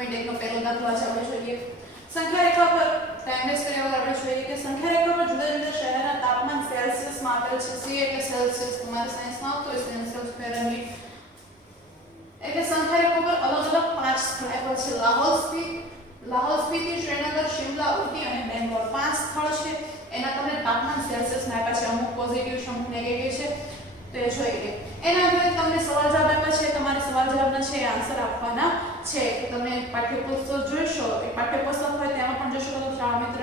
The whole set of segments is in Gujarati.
1.1 નો પહેલો દાખલો આજે આપણે જોઈએ. સંખ્યા રેખા પર ટાઈમ વેસ્ટ કર્યા વગર આપણે જોઈએ કે સંખ્યા રેખા પર જુદા જુદા શહેરના તાપમાન સેલ્સિયસમાં આપેલ છે. C એટલે સેલ્સિયસ, તમારે સાયન્સમાં આવતો હોય સેલ્સિયસ ફેરનહીટ. એટલે સંખ્યા રેખા પર અલગ અલગ 5 સ્થળ આપેલ છે. લાહોલ સ્પીતિ, શ્રીનગર, શિમલા, ઉટી અને બેંગ્લોર 5 સ્થળ છે. એના તમને તાપમાન સેલ્સિયસમાં આપ્યા છે. અમુક પોઝિટિવ છે, અમુક નેગેટિવ છે. તો એ જોઈએ. એના આધારે તમને સવાલ જવાબ આપ્યા છે. તમારે સવાલ જવાબના છે આન્સર આપવાના છે. તમે પાઠ્યપુસ્તક જોઈશો, એ પાઠ્યપુસ્તક હોય તેમાં પણ જોઈ શકો છો. શાળા મિત્ર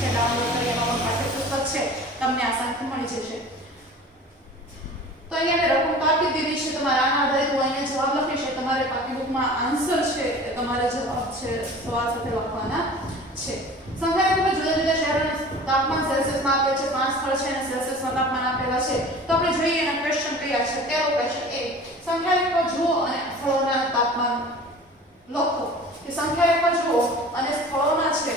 છે ડાઉનલોડ કરી એમાં પણ પાઠ્યપુસ્તક છે, તમને આસાનીથી મળી જશે. તો અહીંયા મેં રકમ આપી દીધી છે. તમારે આના આધારે હું અહીંયા જવાબ લખીશ. તમારે પાઠ્યબુકમાં આન્સર છે એ તમારે જવાબ છે સવાલ સાથે લખવાના છે. સંખ્યા રેખા પર જુદા જુદા શહેરોના તાપમાન સેલ્સિયસમાં આપેલ છે. 5 સ્થળ છે અને સેલ્સિયસમાં તાપમાન આપેલા છે. તો આપણે જોઈએ એના ક્વેશ્ચન કયા છે. પહેલો ક્વેશ્ચન એ સંખ્યા રેખા જુઓ અને સ્થળોના તાપમાન લખો. કે સંખ્યા રેખા જુઓ અને સ્થળોના છે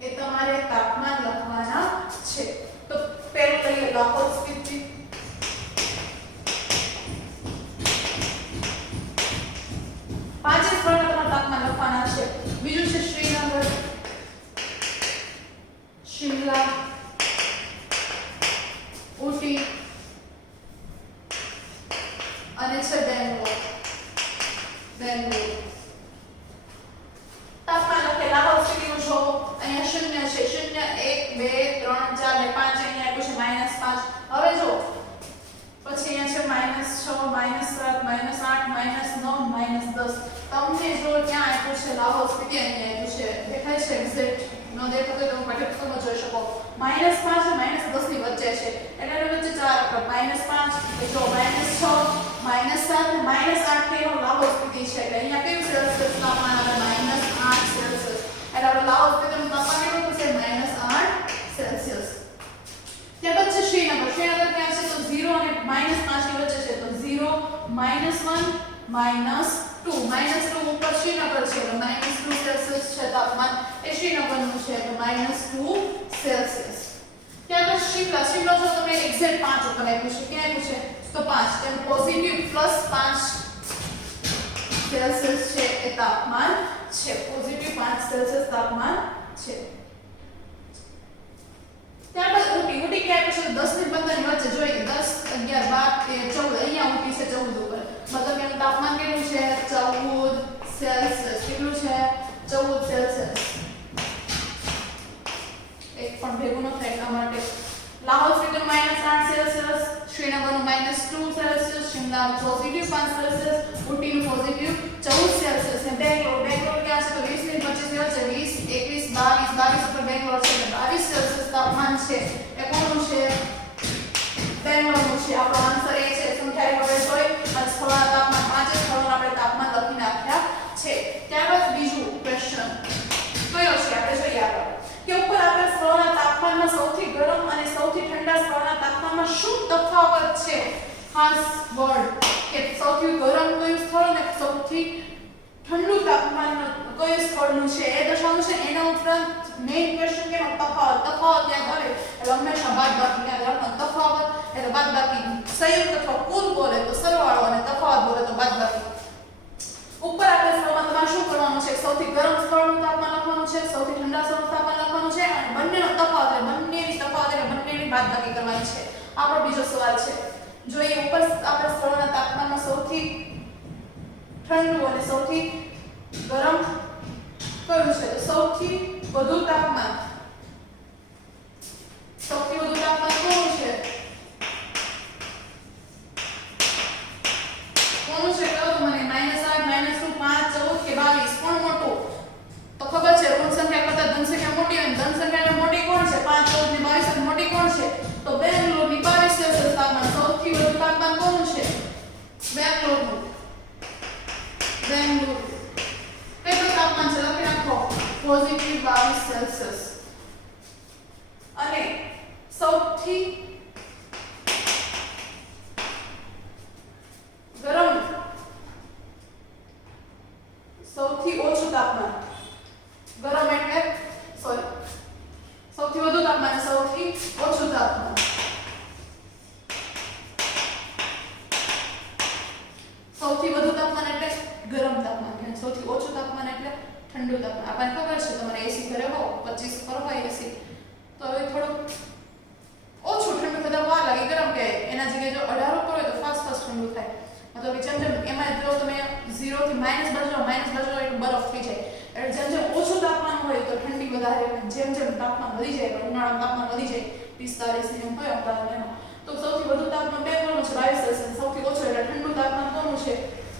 એ તમારે તાપમાન લખવાના છે. તો પહેલું લઈએ લાહોલ સ્પીતિ. પાંચે સ્થળોના તમારે તાપમાન લખવાના છે. બીજું છે શ્રીનગર, શિમલા, ઉટી અને છે બેંગ્લોર. તાપમાન લખે લાહોલ સ્પીતિનું જો અહીંયા શૂન્ય છે. 0, 1, 2, 3, 4 ને 5 અહીંયા આપ્યું છે -5. હવે જો પછી અહીંયા છે -6, -7, -8, -9, -10. તમને જો ક્યાં આપ્યું છે લાહોલ સ્પીતિ અહીંયા આપ્યું છે, દેખાય છે એક્ઝેક્ટ નો દેખાતો તો પાઠ્યપુસ્તકમાં જોઈ શકો. -5 અને -10 ની વચ્ચે છે. એટલે એની વચ્ચે 4 આંકડા -5 એટલે -6, -7 અને -8 એનો લાહોલ સ્પીતિ છે. એટલે અહીંયા કેવું સેલ્સિયસ તાપમાન આવે -8 સેલ્સિયસ. એટલે આપણે લાહોલ સ્પીતિનું તાપમાન કેટલું થશે -8 સેલ્સિયસ. ત્યારબાદ છે શ્રીનગર. શ્રીનગર ક્યાં છે તો 0 અને -5 ની વચ્ચે છે. તો 0, -1, -2. -2 ઉપર શ્રીનગર છે તો -2 સેલ્સિયસ છે તાપમાન. એ શ્રીનગરનું છે તો -2 સેલ્સિયસ. ત્યારબાદ શિમલા જો તમે એક્ઝેક્ટ 5 ઉપર આપ્યું છે. ક્યાં આપ્યું છે તો 5. તેમ પોઝિટિવ +5 સેલ્સિયસ છે એ તાપમાન છે. પોઝિટિવ 5 સેલ્સિયસ તાપમાન છે. ત્યારબાદ ઉટી ક્યાં આપ્યું છે 10 થી 15 ની વચ્ચે જોઈએ. 10, 11, 12, 13, 14 અહીંયા ઉટી છે 14 ઉપર. મતલબ એનું તાપમાન કેટલું છે 14 સેલ્સિયસ. કેટલું છે 14 સેલ્સિયસ. એક પણ ભેગું ન થાય એટલા માટે. લાહોલ સ્પીતિનું -8 સેલ્સિયસ, શ્રીનગરનું -2 સેલ્સિયસ, શિમલાનું પોઝિટિવ 5 સેલ્સિયસ, ઉટીનું પોઝિટિવ 14 સેલ્સિયસ. અને બેંગ્લોર ક્યાં છે તો 20 ની 25 ની વચ્ચે 20, 21, 22 ઉપર બેંગ્લોર છે. 22 સેલ્સિયસ તાપમાન છે. એ કોનું છે બેંગ્લોરનું છે. આપણો આન્સર એ છે. સંખ્યા રેખા હોય અને સ્થળોના તાપમાન પાંચે સ્થળોના આપણે તાપમાન લખી નાખ્યા છે. ત્યારબાદ બીજું ક્વેશ્ચન કયો છે આપણે જોઈએ આગળ. કે ઉપર આપેલ સ્થળોના તાપમાનમાં સૌથી ગરમ અને સૌથી ઠંડા સ્થળોના તાપમાનમાં શું તફાવત છે. ખાસ વર્ડ કે સૌથી ગરમ કયું સ્થળ અને સૌથી ઠંડુ તાપમાન કયું સ્થળનું છે એ દર્શાવવાનું છે. એના ઉપરાંત મેઇન ક્વેશ્ચન કેનો તફાવત યાદ આવે એટલે હંમેશા બાદબાકી યાદ રાખવાનો. તફાવત એટલે બાદબાકી. સંયુક્ત અથવા કુલ બોલે તો સરવાળો અને તફાવત બોલે તો બાદબાકી. ઉપર આપેલ સ્થળમાં તમારે શું કરવાનું છે. સૌથી ગરમ સ્થળનું તાપમાન લખવાનું છે, સૌથી ઠંડા સ્થળનું તાપમાન લખવાનું છે અને બંનેનો તફાવત એટલે બંનેની બાદબાકી કરવાની છે. આપણો બીજો સવાલ છે. જોઈએ ઉપર આપેલ સ્થળોના તાપમાનમાં સૌથી ઠંડુ અને સૌથી ગરમ કયું છે. તો સૌથી વધુ તાપમાન કોનું છે? કોનું છે કહો તો મને. -8, -2, 5, 14 કે 22 કોણ મોટું? તો ખબર છે ઋણ સંખ્યા કરતા ધન સંખ્યા મોટી હોય. ધન સંખ્યા મોટી કોણ છે? 5, 14 ને 22 મોટી કોણ છે? તો બેંગ્લોરની 22 સેલ્સિયસ તાપમાન. સૌથી વધુ તાપમાન કોનું છે? બેંગ્લોરનું. કેટલું તાપમાન છે લખી નાખો. Positive 22 Celsius. અને સૌથી ગરમ સૌથી ઓછું તાપમાન. ગરમ એટલે સૌથી વધુ તાપમાન સૌથી ઓછું તાપમાન. સૌથી વધુ તાપમાન એટલે ગરમ તાપમાન. સૌથી ઓછું તાપમાન ઠંડુ તાપમાન આપણને ખબર છે તમારે એસી ઘરે હો 25 પર હોય એસી તો હવે થોડું ઓછું ઠંડુ થતા વાર લાગે ગરમ કે એના જગ્યાએ જો 18 ઉપર હોય તો ફાસ્ટ ઠંડુ થાય મતલબ જેમ જેમ એમાં જો તમે 0 થી માઈનસ બાજુ એટલે બરફ થઈ જાય એટલે જેમ જેમ ઓછું તાપમાન હોય તો ઠંડી વધારે જેમ જેમ તાપમાન વધી જાય ઉનાળામાં તાપમાન વધી જાય 45 ની હોય અમદાવાદમાં તો સૌથી વધુ તાપમાન બે કોનું છે 22 સેલ્સિયસ સૌથી ઓછું એટલે ઠંડુ તાપમાન કોનું છે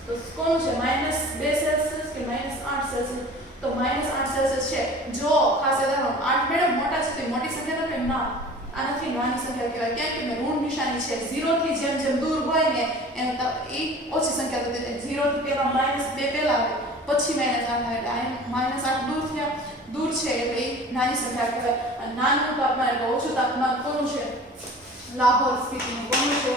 તો કોનું છે -2 સેલ્સિયસ કે -8 સેલ્સિયસ તો -8 સેલ્સિયસ છે જો ખાસ યાદ 8 મેડમ મોટા છે તો મોટી સંખ્યા નથી ના આનાથી નાની સંખ્યા કહેવાય કેમ કે ઋણ નિશાની છે 0 થી જેમ જેમ દૂર હોય ને એમ એ ઓછી સંખ્યા થતી જાય 0 થી પહેલા -2 પહેલા આવે પછી -8 આવે એટલે -8 દૂર છે એટલે એ નાની સંખ્યા કહેવાય અને નાનું તાપમાન એટલે ઓછું તાપમાન કોનું છે લાહોર સ્પીતિનું કોનું છે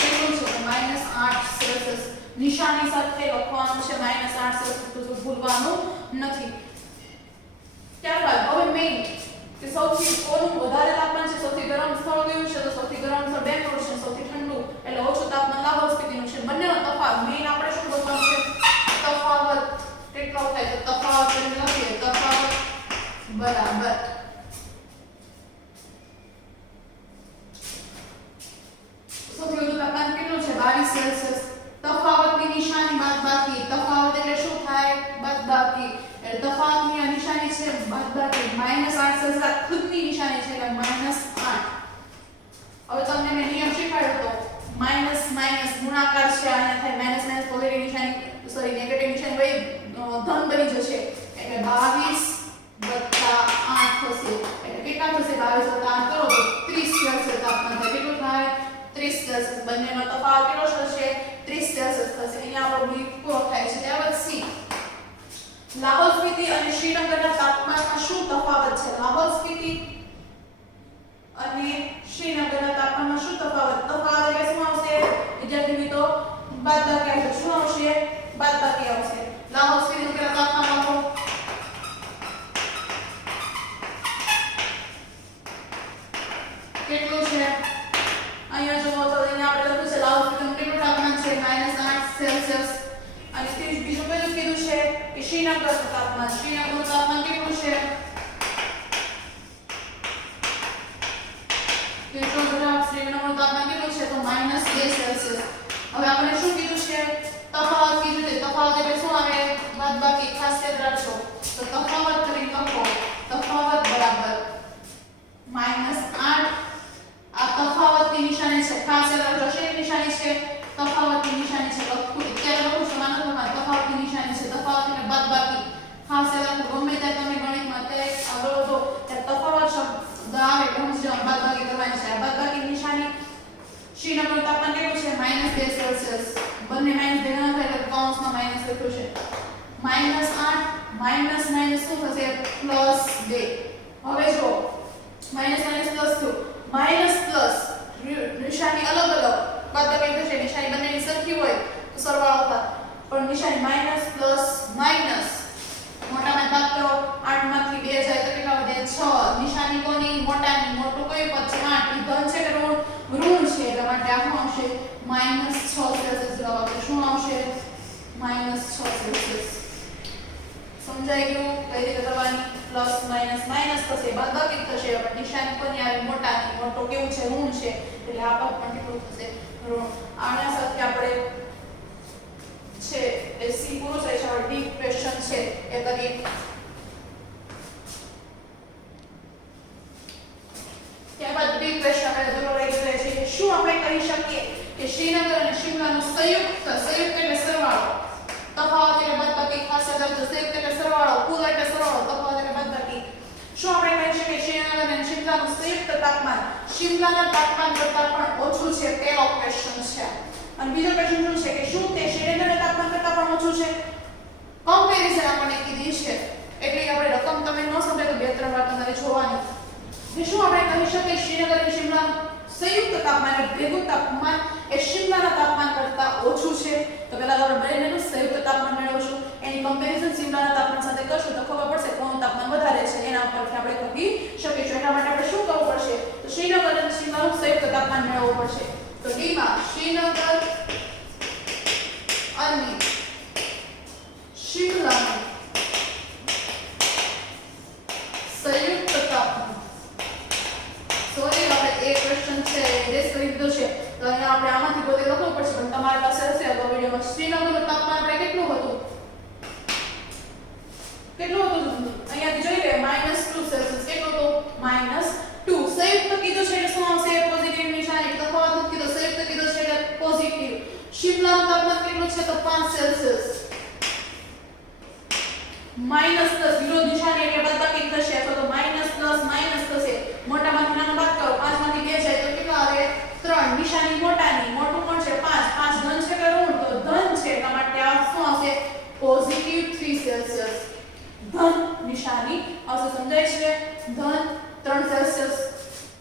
કેટલું છે -8 સેલ્સિયસ નિશાની સાથે લખવાનું છે -8 સેલ્સિયસ તો ભૂલવાનું નથી ત્યારબાદ હવે મેઇન કે સૌથી કોનું વધારે તાપમાન છે સૌથી ગરમ સ્થળ કયું છે તો સૌથી ગરમ સ્થળ બેંગ્લોર છે સૌથી ઠંડુ એટલે ઓછું તાપમાન લાહોર સ્પીતિનું છે બંનેનો તફાવત મેઇન આપણે શું બતાવવાનું છે તફાવત કેટલો થાય તો તફાવત કરીને લખીએ તફાવત બરાબર સૌથી વધુ તાપમાન કેટલું છે 22 સેલ્સિયસ તફાવતની નિશાની બાદબાકી તફાવત એટલે શું થાય બાદબાકી એટલે તફાવતની નિશાની છે બાદબાકી -8 સેલ્સિયસ ખુદની નિશાની છે એટલે -8 હવે તમને મેં નિયમ શીખવાડ્યો તો માઈનસ માઈનસ ગુણાકાર છે આને થાય માઈનસ માઈનસ પોઝિટિવ નિશાની સોરી નેગેટિવ નિશાની વળી ધન બની જશે એટલે 22 8 થશે એટલે કેટલા થશે 22 8 કરો તો 30 સેલ્સિયસ તાપમાન થાય કેટલું થાય 30 સેલ્સિયસ બંનેનો તફાવત કેટલો થશે 30 સેલ્સિયસ થશે અહીંયા આપણો બી પૂરો થાય છે ત્યારબાદ સી લાહોર સ્પીતિ અને શ્રીનગરના તાપમાનમાં શું તફાવત છે લાહોર સ્પીતિ અને શ્રીનગરના તાપમાનમાં શું તફાવત તફાવત એટલે શું આવશે વિદ્યાર્થી મિત્રો બાદબાકી આવશે શું આવશે બાદબાકી આવશે લાહોર સ્પીતિનું તાપમાન આપો કેટલું છે અહીંયા જો તો અહીંયા આપણે લખ્યું છે લાહોર સ્પીતિનું કેટલું તાપમાન છે -8 સેલ્સિયસ અને બીજું કયું કીધું છે કે શ્રીનગરનું તાપમાન કેટલું છે કેટલું જવાબ શ્રીનગરનું તાપમાન કેટલું છે તો -2 સેલ્સિયસ હવે આપણે શું કીધું છે તફાવત કીધું છે તફાવત એટલે શું આવે બાદબાકી ખાસ યાદ રાખજો તો તફાવત કરીને લખો તફાવત બરાબર -8 આ તફાવતની નિશાની છે ખાસ યાદ રાખજો શેની નિશાની છે તફાવતની નિશાની છે લખું અત્યારે લખું છું માનો તમારે તફાવતની નિશાની છે તફાવત એટલે બાદબાકી ખાસ યાદ રાખો ગમે ત્યારે તમે ગણિતમાં અત્યારે આગળ વધો ત્યારે તફાવત શબ્દ આવે એટલે સમજો બાદબાકી કરવાની છે બાદબાકી નિશાની શ્રીનગરનું તાપમાન કેટલું છે -2 સેલ્સિયસ બંને માઈનસ ભેગા થાય એટલે કૌંસમાં માઈનસ લખ્યું છે -8 માઈનસ માઈનસ શું થશે +2 હવે જો માઈનસ માઈનસ પ્લસ થયું માઈનસ પ્લસ નિશાની અલગ અલગ બાદબાકી થશે નિશાની બંનેની સરખી હોય તો સરવાળો થાય પણ નિશાની માઈનસ પ્લસ માઈનસ મોટામાં ભાગ કરો 8 માંથી 2 જાય તો કેટલા વધે 6 નિશાની કોની મોટાની મોટું કયું પદ છે 8 ઈ ધન છે કે ઋણ છે એટલા માટે આ શું આવશે -6 સેલ્સિયસ જવાબ આવશે શું આવશે -6 સેલ્સિયસ સમજાઈ ગયું કઈ રીતે કરવાની પ્લસ માઈનસ માઈનસ થશે બાદબાકી થશે પણ નિશાની કોની આવી મોટાની મોટો કેવું છે ઋણ છે એટલે આ પદ પણ કેટલું થશે ઋણ આના સાથે આપણે છે એ સી પૂરો થાય છે હવે ડીપ ક્વેશ્ચન છે એ કરીએ ત્યારબાદ ડીપ ક્વેશ્ચન આપણે દૂર રહી ગયો છે શું આપણે કહી શકીએ કે શ્રીનગર અને શિમલાનું સંયુક્ત એટલે સરવાળો તફાવત એટલે બાદબાકી ખાસ યાદ રાખજો સંયુક્ત એટલે સરવાળો કુલ એટલે સરવાળો તફાવત એટલે બાદબાકી શું આપણે કહી શકીએ શ્રીનગર અને શિમલાનું સંયુક્ત તાપમાન શિમલાના તાપમાન કરતાં પણ ઓછું છે પહેલો ક્વેશ્ચન છે અને બીજો ક્વેશ્ચન શું છે કે શું તે શ્રીનગરના તાપમાન કરતાં પણ ઓછું છે કમ્પેરિઝન આપણને કીધી છે એટલે આપણે રકમ તમે ન સમજે તો 2-3 વાર તમારે જોવાની કે શું આપણે કહી શકીએ શ્રીનગર અને શિમલા સંયુક્ત તાપમાન એટલે ભેગું તાપમાન એ શિમલાના તાપમાન કરતાં ઓછું છે તો પહેલા આપણે બંનેનું સંયુક્ત તાપમાન મેળવશું એની કમ્પેરિઝન શિમલાના તાપમાન સાથે કરશું તો ખબર પડશે કોનું તાપમાન વધારે છે એના પરથી આપણે કહી શકીશું એટલા માટે આપણે શું કરવું પડશે તો શ્રીનગર અને શિમલાનું સંયુક્ત તાપમાન મેળવવું પડશે તો ડી માં શ્રીનગર અને શિમલાનું સંયુક્ત તાપમાન. સોરી આપણે એક ક્વેશ્ચન છે રેસ કરી દીધો છે તો અહીંયા આપણે આમાંથી પોતે લખવું પડશે પણ તમારી પાસે હશે તો વિડિયોમાં શ્રીનગરનું તાપમાન આપણે કેટલું હતું અહીંયાથી જોઈ લે -2 સેલ્સિયસ કેટલું હતું -2. સંયુક્ત કીધું છે એટલે શું આવશે પોઝિટિવ નિશાની તફાવત કીધું સંયુક્ત કીધું છે એટલે પોઝિટિવ. શિમલાનું તાપમાન કેટલું છે તો 5 સેલ્સિયસ. -10 વિરોધ નિશાની એટલે બાદબાકી થશે અથવા તો -+- થશે. મોટામાંથી નાનું બાદ કરો 5 માંથી 2 જાય તો કેટલા આવે 3. નિશાની મોટાની મોટું કોણ છે 5 ધન છે કે ઋણ તો ધન છે એટલા માટે આ શું આવશે પોઝિટિવ 3 સેલ્સિયસ. ધન નિશાની આવશે સમજાય છે ધન 3 સેલ્સિયસ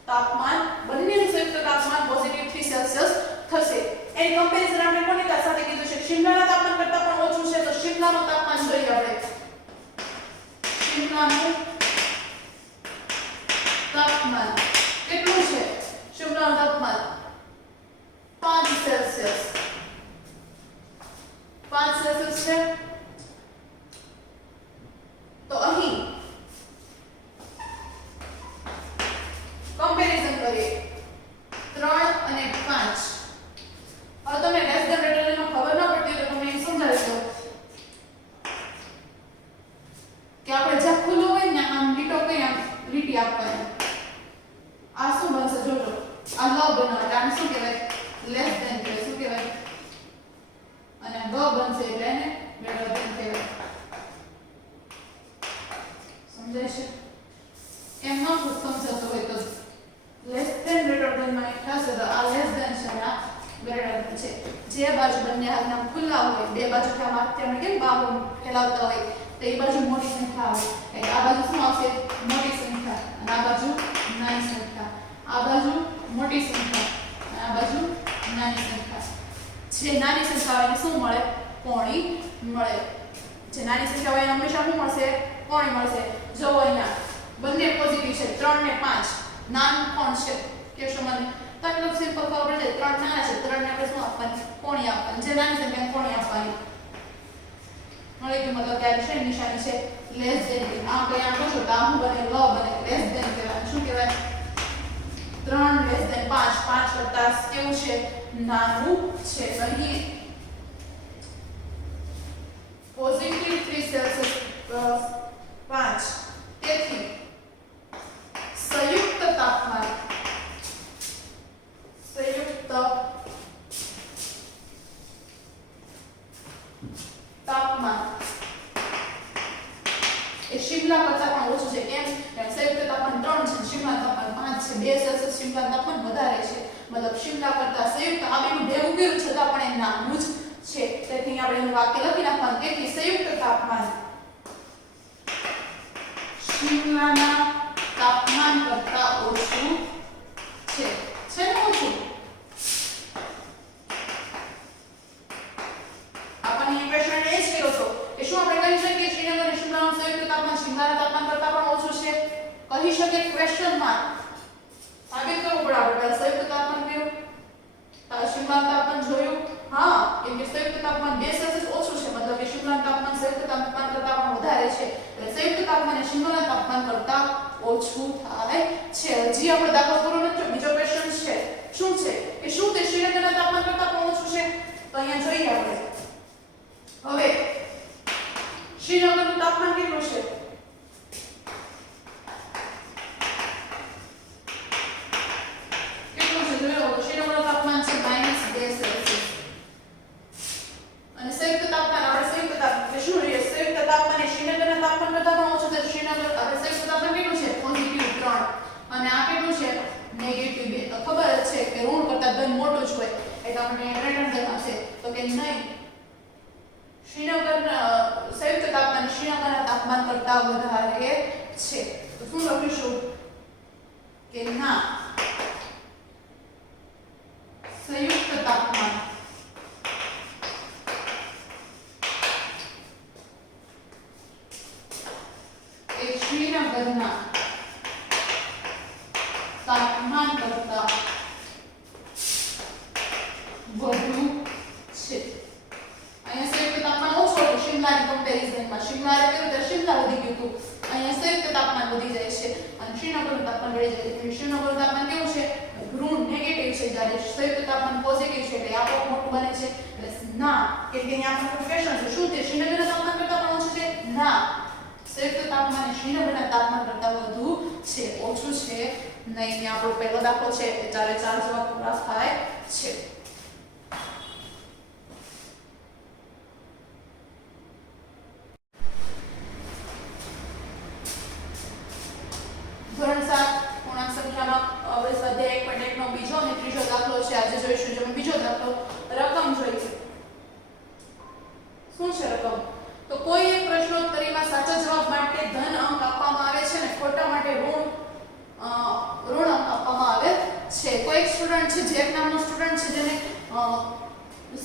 તાપમાન બંનેનું સંયુક્ત તાપમાન પોઝિટિવ 3 સેલ્સિયસ થશે. એની કમ્પેરિઝન આપણે કોની સાથે કીધું છે શિમલાના તાપમાન કરતાં પણ ઓછું છે તો શિમલાનું તાપમાન જોઈએ આપણે. શિમલાનું તાપમાન કેટલું છે શિમલાનું તાપમાન 5 સેલ્સિયસ. 5 સેલ્સિયસ છે તો અહીં કમ્પેરિઝન કરીએ 3 અને 5. હવે તમને લેસ ધેન ગ્રેટર ધેન ખબર ન પડતી તો તમને સમજાવી દઉં કે આપણે જ્યાં ખુલ્લું હોય ને આમ લીટો કઈ આમ લીટી આપવાની આ શું બનશે જોજો આ લ બનાવે આને શું કહેવાય લેસ ધેન કહેવાય શું કહેવાય અને ગ બનશે એટલે એને ગ્રેટર ધેન કહેવાય. સમજાય છે એમ ન સમજાતો હોય તો લેસ ધેન ગ્રેટર ધેન માં એક થશે તો આ લેસ ધેન છે આ ગ્રેટર ધેન છે. જે બાજુ બંને હાથના ખુલ્લા હોય બે બાજુ કે આમ હાથને કેમ બાહુ ફેલાવતા હોય તો એ બાજુ મોટી સંખ્યા આવે એટલે આ બાજુ શું આવશે મોટી સંખ્યા અને આ બાજુ નાની સંખ્યા. આ બાજુ મોટી સંખ્યા અને આ બાજુ નાની સંખ્યા. જે નાની સંખ્યા હોય એને શું મળે કોણી મળે. જે નાની સંખ્યા હોય એને હંમેશા શું મળશે કોણી મળશે. જો અહીંયા બંને પોઝિટિવ છે 3 ને 5 નાનું કોણ છે કેશો મને તો એટલું સિમ્પલ ખબર પડે 3 નાના છે 3 ને આપણે શું આપવાની કોણી આપવાની. જે નાની સંખ્યાને કોણી આપવાની મળી ગયું મતલબ કે આ નિશાની છે લેસ ધેન. આ કઈ આંકડો છો તો આ શું બને લ બને લેસ ધેન કહેવાય. શું કહેવાય 3 લેસ ધેન 5 5 કરતા કેવું છે નાનું છે. અહીં પોઝિટિવ 3 સેલ્સિયસ 5 તેથી સંયુક્ત તાપમાન એ શિમલા કરતાં પણ ઓછું છે. કેમ સંયુક્ત તાપમાન 3 છે શિમલા તાપમાન 5 છે 2 સેલ્સિયસ શિમલા તાપમાન વધારે છે મતલબ શિમલા કરતાં સંયુક્ત આ બેનું ભેગું કર્યું છતાં પણ એ નાનું જ છે. તેથી આપણે એનું વાક્ય લખી નાખવાનું તેથી સંયુક્ત તાપમાન શિમલાના તાપમાન કરતાં ઓછું છે. છે ને ઓછું આપણને ક્વેશ્ચન એ જ કર્યો હતો કે શું આપણે કહી શકીએ શ્રીનગર અને શિમલાનું સંયુક્ત તાપમાન શિમલાના તાપમાન કરતાં પણ ઓછું છે કહી શકીએ ક્વેશ્ચન માર્ક સાબિત કરવું પડે આપણે પહેલા સંયુક્ત તાપમાન કયું શિમલાનું તાપમાન જોયું હા કેમ કે સંયુક્ત તાપમાન 2 સેલ્સિયસ ઓછું છે મતલબ કે શિમલાનું તાપમાન સંયુક્ત તાપમાન કરતાં પણ વધારે છે એટલે સંયુક્ત તાપમાન એ શિમલાના તાપમાન કરતાં ઓછું થાય છે. હજી આપણે દાખલો પૂરો નથી બીજો ક્વેશ્ચન છે શું છે કે શું તે શ્રીનગરના તાપમાન કરતાં પણ ઓછું છે તો અહીંયા જોઈએ આપણે હવે શ્રીનગરનું તાપમાન કેટલું છે કેટલું છે જોઈ લો શ્રીનગરનું તાપમાન છે -2 સેલ્સિયસ અને સંયુક્ત તાપમાન આપણે સંયુક્ત તાપમાન કે શું રહે સંયુક્ત તાપમાન એ શ્રીનગરના તાપમાન કરતાં પણ ઓછું છે. શ્રીનગર આપણે સંયુક્ત તાપમાન કેટલું છે પોઝિટિવ 3 અને આ કેટલું છે નેગેટિવ 2 તો ખબર જ છે કે ઋણ કરતાં ધન મોટું જ હોય એટલે આપણે ગ્રેટર ધન હશે તો કે નહીં શ્રીનગરના સંયુક્ત તાપમાન શ્રીનગરના તાપમાન કરતાં વધારે છે તો શું લખીશું કે ના સંયુક્ત તાપમાન એ શ્રીનગરના તાપમાન કરતાં વધુ છે. અહીંયા સંયુક્ત તાપમાન ઓછું એટલે શિમલાની કમ્પેરિઝન શ્રીનગરનું તાપમાન મળી જાય. શ્રીનગરનું તાપમાન કેવું છે? ઋણ નેગેટિવ છે. જ્યારે સંયુક્ત તાપમાન પોઝિટિવ છે એટલે આપોઆપ મોટું બને છે. એટલે ના, કે અહીંયા આપણો ક્વેશ્ચન છે શું તે શ્રીનગરના તાપમાન કરતાં પણ ઓછું છે? ના, સંયુક્ત તાપમાન શ્રીનગરના તાપમાન કરતાં વધુ છે, ઓછું છે નહીં. અહીંયા આપણો પહેલો દાખલો છે એ 4 જવાબ પૂરા થાય છે. ધોરણ 7 પૂર્ણાંક સંખ્યાનો હવે સ્વાધ્યાય 1.1 નો બીજો અને ત્રીજો દાખલો છે. આજે જોઈશું જેમાં બીજો દાખલો રકમ જોઈએ. શું છે રકમ? તો કોઈ એક પ્રશ્નોત્તરીમાં સાચા જવાબ માટે ધન અંક આપવામાં આવે છે અને ખોટા માટે ઋણ અંક આપવામાં આવે છે. કોઈ એક સ્ટુડન્ટ છે, જેક નામનો સ્ટુડન્ટ છે, જેને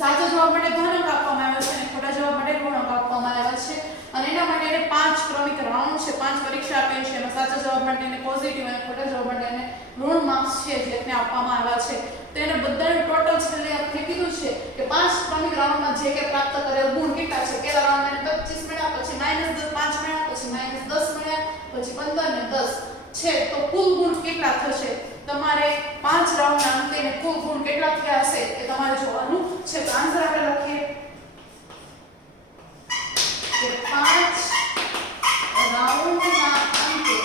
સાચા જવાબ માટે ધન અંક આપવામાં આવ્યો છે અને ખોટા જવાબ માટે ઋણ અંક આપવામાં આવ્યા છે. અને એના માટે એને 5 ક્રમિક રાઉન્ડ છે, 5 પરીક્ષા આપી છે. એમાં સાચા જવાબ માટે એને પોઝિટિવ અને ખોટા જવાબ માટે એને ઋણ માર્ક્સ છે જે એને આપવામાં આવ્યા છે. તો એને બધાનું ટોટલ છેલ્લે આપણે કીધું છે કે 5 ક્રમિક રાઉન્ડમાં જે કે પ્રાપ્ત કરેલ ગુણ કેટલા છે. પહેલા રાઉન્ડમાં એને 25 મળ્યા, પછી -5 મળ્યા, પછી -10 મળ્યા, પછી 15 ને 10 છે. તો કુલ ગુણ કેટલા થશે? તમારે 5 રાઉન્ડના અંતે એને કુલ ગુણ કેટલા થયા હશે એ તમારે જોવાનું છે. તો આન્સર આપણે લખીએ કે 5 રાઉન્ડના અંતે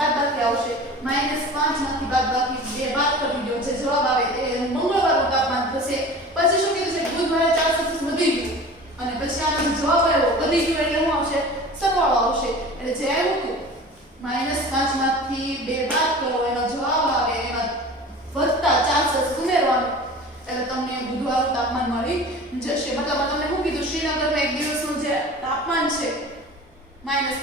બાદબાકી આવશે. -5 માંથી બાદબાકી 2 બાદ કરી દો, જે જવાબ આવે તે મંગળવારનું તાપમાન થશે. પછી શું કીધું છે, બુધવારે 4 સેલ્સિયસ વધી ગયું અને પછી આનો જે જવાબ આવ્યો વધી ગયું એટલે શું આવશે, સરવાળો આવશે. એટલે જે આવ્યું હતું -5 માંથી 2 બાદ કરો એનો જવાબ આવે એમાં વધતા 4 સેલ્સિયસ ઉમેરવાનું એટલે તમને બુધવારનું તાપમાન મળી જશે. મતલબ તમને શું કીધું, શ્રીનગરમાં એક દિવસનું જે તાપમાન છે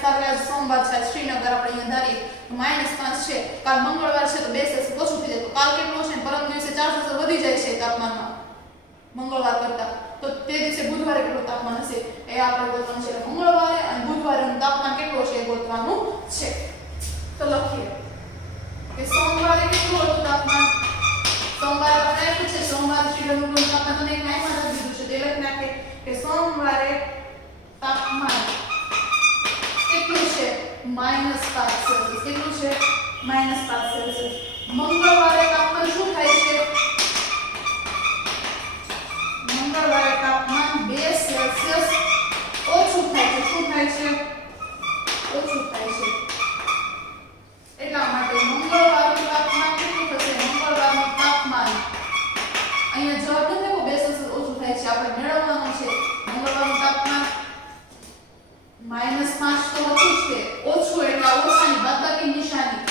કાલે સોમવાર છે, શ્રીનગર આપણે અહીંયા ધારીએ -5 છે, કાલ મંગળવાર છે તો 2 સેલ્સિયસ ઓછું થઈ જાય. તો કાલ કેટલું છે, પરમ દિવસે 4 સેલ્સિયસ વધી જાય છે તાપમાનમાં મંગળવાર કરતા, તો તે દિવસે બુધવારે કેટલું તાપમાન હશે એ આપણે ગોતવાનું છે. મંગળવારે અને બુધવારેનું તાપમાન કેટલું હશે એ ગોતવાનું છે. તો લખીએ કે સોમવારે કેટલું હતું તાપમાન. સોમવારે આપણે આપ્યું છે, સોમવારે શ્રીનગરનું તાપમાન તમને એક લાઈનમાં લખી દીધું છે, તે લખી નાખે કે સોમવારે તાપમાન કેટલું છે, -5 સેલ્સિયસ. કેટલું છે, -5 સેલ્સિયસ. મંગળવારે તાપમાન શું થાય છે, મંગળવારે તાપમાન 2 સેલ્સિયસ ઓછું થાય છે. શું થાય છે, ઓછું થાય છે. એટલા માટે મંગળવારનું તાપમાન કેટલું થશે, મંગળવારનું તાપમાન અહીંયા જવાબ નથી આપો 2 સેલ્સિયસ ઓછું થાય છે, આપણે મેળવવાનું છે. મંગળવારનું તાપમાન -5 તો ઓછું છે, ઓછું એટલે ઓછાની બાદબાકી નિશાની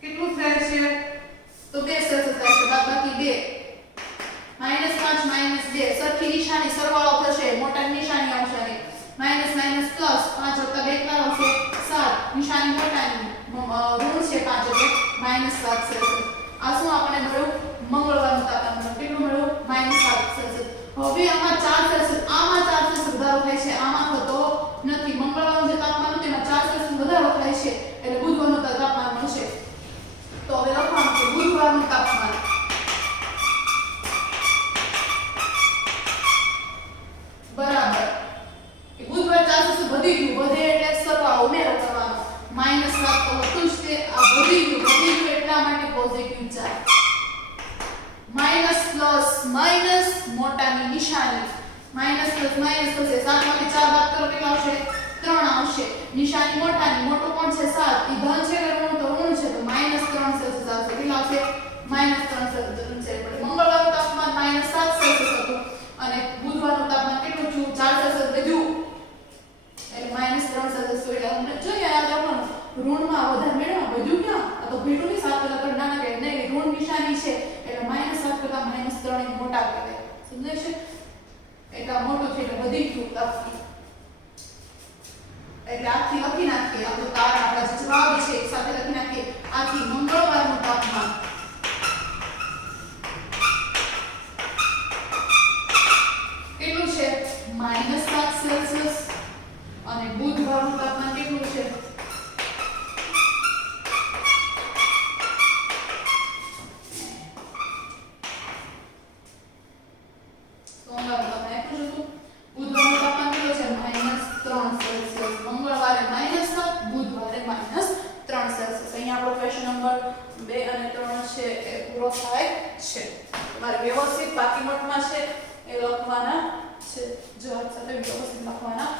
કેટલું થાય છે, તો 2 સેલ્સિયસ થાય છે, બાદબાકી 2 -5 -2 સરખી નિશાની સરવાળો થશે, મોટા નિશાની આવશે ને માઈનસ પ્લસ 5 + 2 કેટલા આવશે, 7. નિશાની મોટાની ઋણ છે 5 એટલે -7 સેલ્સિયસ. આ શું આપણે મળ્યું, મંગળવારનું તાપમાન કેટલું મળ્યું, -7 સેલ્સિયસ. હવે આમાં 4 સેલ્સિયસ, આમાં 4 સેલ્સિયસ વધારો થાય છે, આમાં થતો નથી. મંગળવારનું જે તાપમાન હતું એમાં 4 સેલ્સિયસ વધારો થાય છે એટલે બુધવારનું તાપમાન મળશે. તો હવે લખવાનું છે બુધવારનું તાપમાન બરાબર બુધવારે 4 સેલ્સિયસ વધી ગયું, વધે એટલે સરવાળો ઉમેરો કરવાનો. -7 તો હતું જ તે, આ વધી ગયું એટલા માટે positive charge. Minus plus minus મોટાની નિશાની, માઈનસ પ્લસ માઈનસ થશે, 7 માંથી 4 બાદ કરો કેટલા આવશે, 3 આવશે. નિશાની મોટાની, મોટો કોણ છે 7, ઈ ધન છે કે ઋણ, તો ઋણ છે તો -3 સેલ્સિયસ આવશે. કેટલા આવશે, -3 સેલ્સિયસ છે. એટલે મંગળવારનું તાપમાન -7 સેલ્સિયસ હતું અને બુધવારનું તાપમાન કેટલું થયું, 4 સેલ્સિયસ વધ્યું એટલે -3 સેલ્સિયસ થયું. એટલે અમને જોઈએ આ લખવાનું ઋણમાં વધારે મેળવવા વધ્યું ક્યાં, આ તો ભેટું ની 7 કરતા નાના કે નહીં, ઋણ નિશાની છે એટલે -7 કરતા -3 એ મોટા કહેવાય. સમજાય છે, એટલે મોટું છે એટલે વધી ગયું તાપમાન. એટલે આથી લખી નાખીએ આપણું કારણ, આપણા જે જવાબ છે એક સાથે લખી નાખીએ. આથી મંગળવારનું તાપમાન કેટલું છે, -7 સેલ્સિયસ અને બુધવારનું તાપમાન કેટલું છે, સોમવારનું તાપમાન એટલું જ હતું. બુધવારનું તાપમાન કેટલું છે, -3 સેલ્સિયસ. મંગળવારે -7, બુધવારે -3 સેલ્સિયસ. અહીંયા આપણો ક્વેશ્ચન નંબર 2 અને 3 છે એ પૂરો થાય છે. તમારે વ્યવસ્થિત બાકી મતમાં છે એ લખવાના છે, જવાબ સાથે વ્યવસ્થિત લખવાના